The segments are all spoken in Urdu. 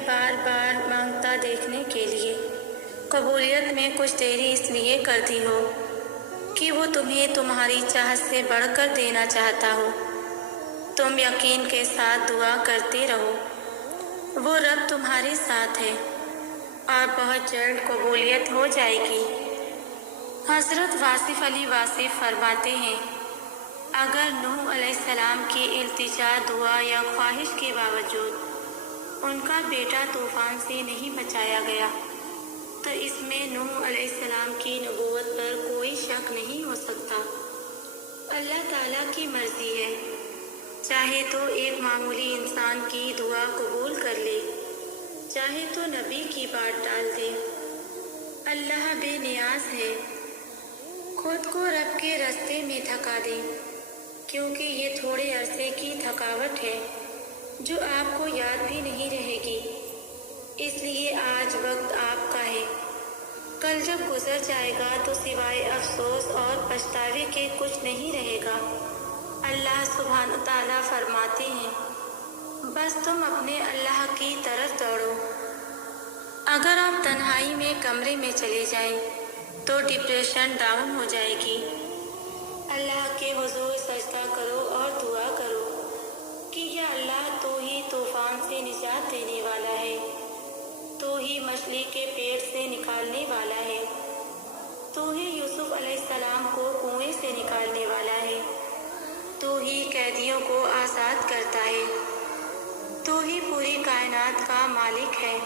تمہیں بار بار مانگتا دیکھنے کے لیے قبولیت میں کچھ دیری اس لیے کرتی ہو کہ وہ تمہیں تمہاری چاہت سے بڑھ کر دینا چاہتا ہو۔ تم یقین کے ساتھ دعا کرتے رہو، وہ رب تمہارے ساتھ ہے اور بہت جلد قبولیت ہو جائے گی۔ حضرت واصف علی واصف فرماتے ہیں، اگر نوح علیہ السلام کی التجا، دعا یا خواہش کے باوجود ان کا بیٹا طوفان سے نہیں بچایا گیا تو اس میں نوح علیہ السلام کی نبوت پر کوئی شک نہیں ہو سکتا۔ اللہ تعالیٰ کی مرضی ہے، چاہے تو ایک معمولی انسان کی دعا قبول کر لے، چاہے تو نبی کی بات ڈال دے۔ اللہ بے نیاز ہے، خود کو رب کے راستے میں تھکا دے، کیونکہ یہ تھوڑے عرصے کی تھکاوٹ ہے جو آپ کو یاد بھی نہیں رہے گی۔ اس لیے آج وقت آپ کا ہے، کل جب گزر جائے گا تو سوائے افسوس اور پچھتاوے کے کچھ نہیں رہے گا۔ اللہ سبحانہ تعالیٰ فرماتے ہیں، بس تم اپنے اللہ کی طرف دوڑو۔ اگر آپ تنہائی میں کمرے میں چلے جائیں تو ڈپریشن ڈاؤن ہو جائے گی۔ اللہ کے حضور سجدہ کرو اور دعا کرو کہ یا اللہ، تو ہی طوفان سے نجات دینے والا ہے، تو ہی مچھلی کے پیٹ سے نکالنے والا ہے، تو ہی یوسف علیہ السلام کو کنویں سے نکالنے والا ہے، تو ہی قیدیوں کو آزاد کرتا ہے، تو ہی پوری کائنات کا مالک ہے۔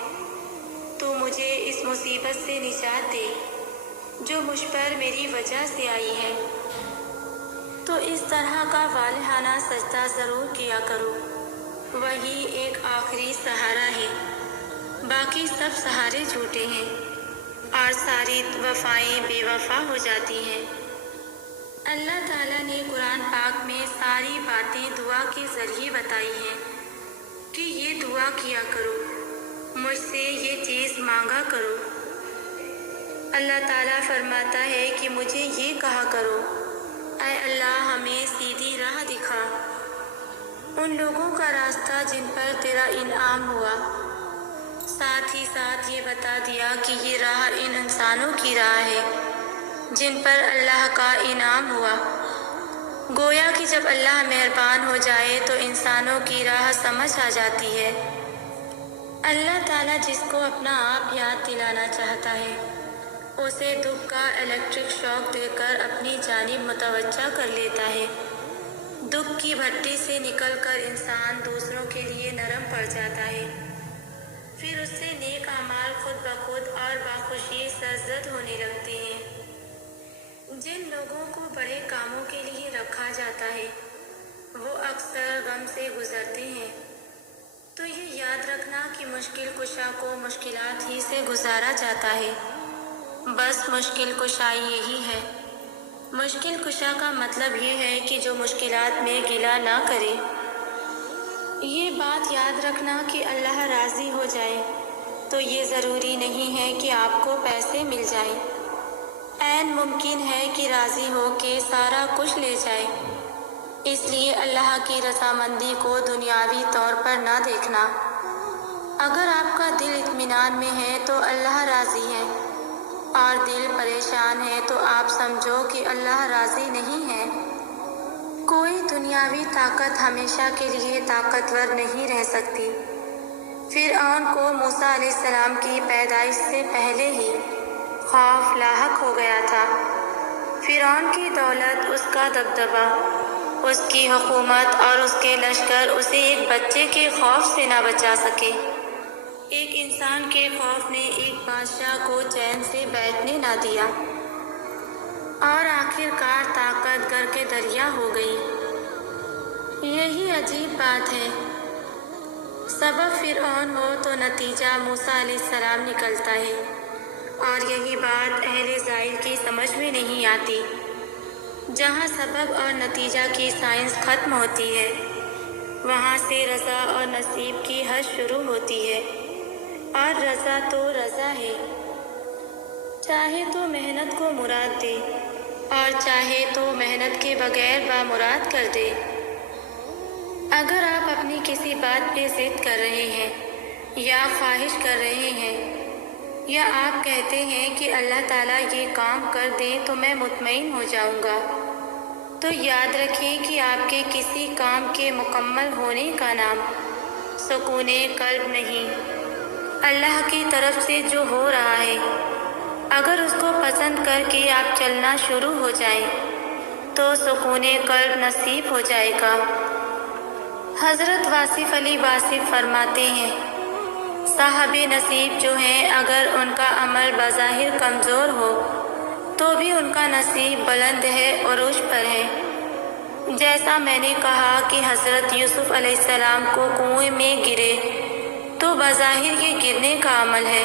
تو مجھے اس مصیبت سے نجات دے جو مجھ پر میری وجہ سے آئی ہے۔ تو اس طرح کا والہانہ سجدہ ضرور کیا کرو، وہی ایک آخری سہارا ہے، باقی سب سہارے جھوٹے ہیں اور ساری وفائیں بے وفا ہو جاتی ہیں۔ اللہ تعالیٰ نے قرآن پاک میں ساری باتیں دعا کے ذریعے بتائی ہیں کہ یہ دعا کیا کرو، مجھ سے یہ چیز مانگا کرو۔ اللہ تعالیٰ فرماتا ہے کہ مجھے یہ کہا کرو، اے اللہ ہمیں سیدھی راہ دکھا، ان لوگوں کا راستہ جن پر تیرا انعام ہوا۔ ساتھ ہی ساتھ یہ بتا دیا کہ یہ راہ ان انسانوں کی راہ ہے جن پر اللہ کا انعام ہوا۔ گویا کہ جب اللہ مہربان ہو جائے تو انسانوں کی راہ سمجھ آ جاتی ہے۔ اللہ تعالیٰ جس کو اپنا آپ یاد دلانا چاہتا ہے اسے دکھ کا الیکٹرک شاک دے کر اپنی جانب متوجہ کر لیتا ہے۔ دکھ کی بھٹی سے نکل کر انسان دوسروں کے لیے نرم پڑ جاتا ہے، پھر اس سے نیک اعمال خود بخود اور باخوشی سرزد ہونے لگتے ہیں۔ جن لوگوں کو بڑے کاموں کے لیے رکھا جاتا ہے وہ اکثر غم سے گزرتے ہیں۔ تو یہ یاد رکھنا کہ مشکل کشا کو مشکلات ہی سے گزارا جاتا ہے، بس مشکل کشائی یہی ہے۔ مشکل کشا کا مطلب یہ ہے کہ جو مشکلات میں گلہ نہ کرے۔ یہ بات یاد رکھنا کہ اللہ راضی ہو جائے تو یہ ضروری نہیں ہے کہ آپ کو پیسے مل جائیں، عین ممکن ہے کہ راضی ہو کے سارا کچھ لے جائے۔ اس لیے اللہ کی رضامندی کو دنیاوی طور پر نہ دیکھنا۔ اگر آپ کا دل اطمینان میں ہے تو اللہ راضی ہے، اور دل پریشان ہے تو آپ سمجھو کہ اللہ راضی نہیں ہے۔ کوئی دنیاوی طاقت ہمیشہ کے لیے طاقتور نہیں رہ سکتی۔ فرعون کو موسیٰ علیہ السلام کی پیدائش سے پہلے ہی خوف لاحق ہو گیا تھا۔ فرعون کی دولت، اس کا دبدبہ، اس کی حکومت اور اس کے لشکر اسے ایک بچے کے خوف سے نہ بچا سکے۔ ایک انسان کے خوف نے ایک بادشاہ کو چین سے بیٹھنے نہ دیا اور آخر کار طاقت گر کے دریا ہو گئی۔ یہی عجیب بات ہے، سبب فرعون ہو تو نتیجہ موسیٰ علیہ السلام نکلتا ہے، اور یہی بات اہل ظاہر کی سمجھ میں نہیں آتی۔ جہاں سبب اور نتیجہ کی سائنس ختم ہوتی ہے وہاں سے رضا اور نصیب کی حد شروع ہوتی ہے، اور رضا تو رضا ہے، چاہے تو محنت کو مراد دے اور چاہے تو محنت کے بغیر بامراد کر دے۔ اگر آپ اپنی کسی بات پہ ضد کر رہے ہیں یا خواہش کر رہے ہیں، یا آپ کہتے ہیں کہ اللہ تعالیٰ یہ کام کر دیں تو میں مطمئن ہو جاؤں گا، تو یاد رکھیں کہ آپ کے کسی کام کے مکمل ہونے کا نام سکون قلب نہیں، اللہ کی طرف سے جو ہو رہا ہے، اگر اس کو پسند کر کے آپ چلنا شروع ہو جائیں تو سکون قلب نصیب ہو جائے گا۔ حضرت واصف علی واصف فرماتے ہیں، صاحب نصیب جو ہیں، اگر ان کا عمل بظاہر کمزور ہو تو بھی ان کا نصیب بلند ہے، عروج پر ہے۔ جیسا میں نے کہا کہ حضرت یوسف علیہ السلام کو کنویں میں گرے تو بظاہر یہ گرنے کا عمل ہے،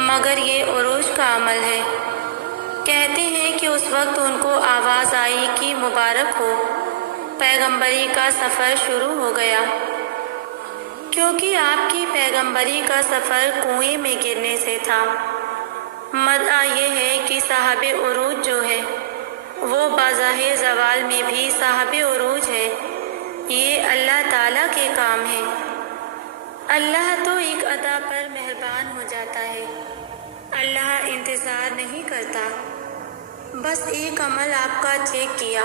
مگر یہ عروج کا عمل ہے۔ کہتے ہیں کہ اس وقت ان کو آواز آئی کہ مبارک ہو، پیغمبری کا سفر شروع ہو گیا، کیونکہ آپ کی پیغمبری کا سفر کنویں میں گرنے سے تھا۔ مدعا یہ ہے کہ صاحب عروج جو ہے وہ بظاہر زوال میں بھی صاحب عروج ہے، یہ اللہ تعالیٰ کے کام ہے۔ اللہ تو ایک ادا پر مہربان ہو جاتا ہے، اللہ انتظار نہیں کرتا، بس ایک عمل آپ کا چیک کیا،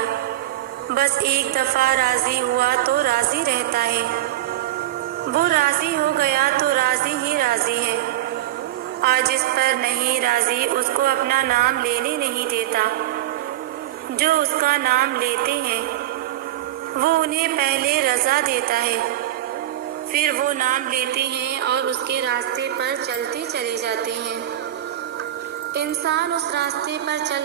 بس ایک دفعہ راضی ہوا تو راضی رہتا ہے، وہ راضی ہو گیا تو راضی ہی راضی ہے، اور جس پر نہیں راضی اس کو اپنا نام لینے نہیں دیتا۔ جو اس کا نام لیتے ہیں وہ انہیں پہلے رضا دیتا ہے، پھر وہ نام لیتے ہیں اور اس کے راستے پر چلتے چلے جاتے ہیں۔ انسان اس راستے پر چل